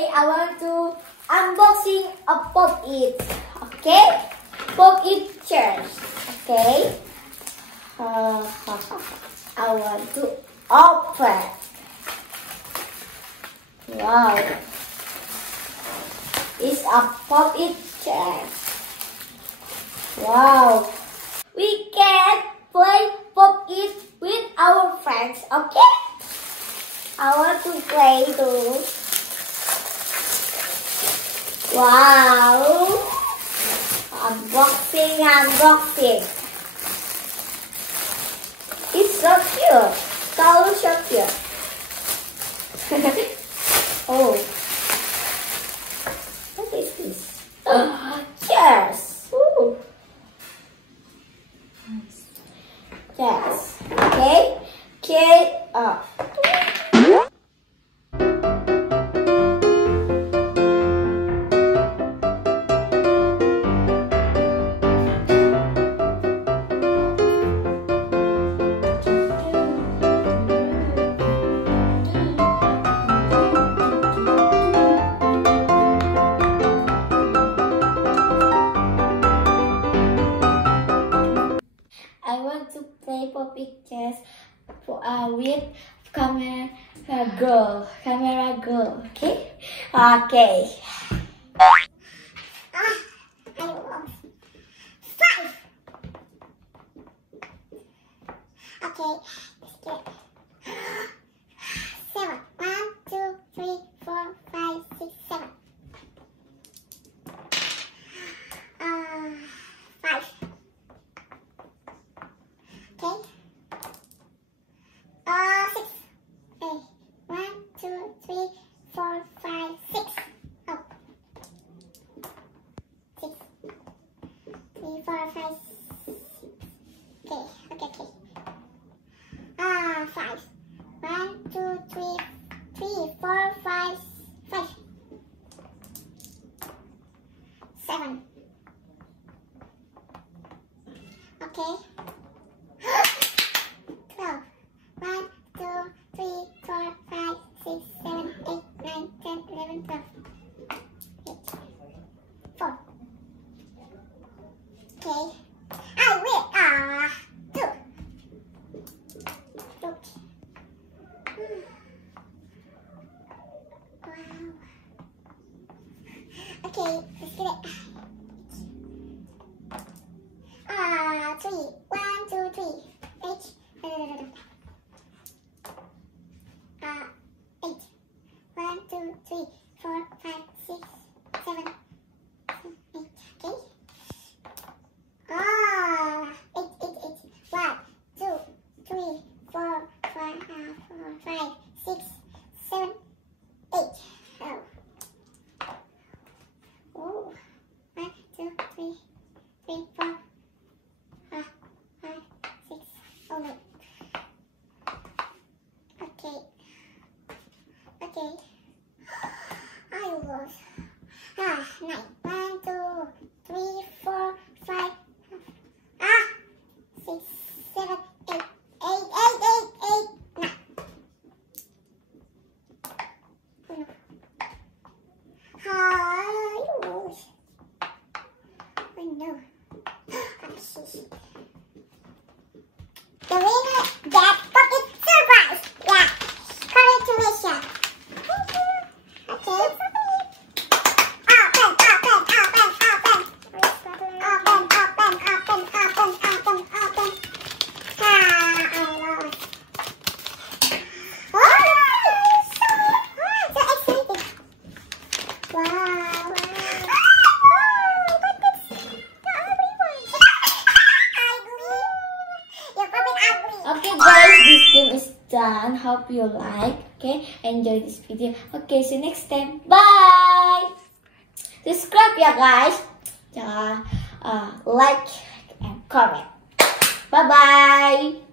Today I want to unboxing a Pop-It. Okay, Pop-It chairs. Okay, I want to open. Wow, it's a Pop-It chair. Wow, we can play Pop-It with our friends. Okay, I want to play too. Wow, unboxing. It's so cute. So cute. Oh, what is this? Cheers. Ooh. Yes. Okay. I want to play Pop-It chess with camera girl. Okay. Okay. I lost 5. Okay. Let's get 7. 1, 2, 3, 4, 5, 6, 7. 5. Okay. 6. Okay. 1, 2, 3, 4, 5, 6. Oh. 6. 3, 4, 5, 6. Okay. 5. 1, 2, 3, 4, 5, 5. 7. Okay. 12. 1, 2, 3, 4, 5, 6, 7, 8, 9, 10, 11, 12. 4. Okay. I will 2. Look. Wow. Okay, let's get it. 3. 1, 2, 3. 8. 8. 1, 2, 3, 4, 5, 6, 7, 8. Okay. 8. 1, 2, 3, 4, 5, 6, 7, 8. Oh. 1, 2, 3, 4, 5, 6. Oh no. Okay. I lost 9. 1, 2, 3, 4, 5, 6, 7, 8. 9. I lost. Oh no. The winner gets Pop-It surprise. Yeah. Congratulations. Thank you. Okay. Okay guys, this game is done. Hope you like. Okay, enjoy this video. Okay, see you next time. Bye. Subscribe ya guys. Like and comment. Bye bye.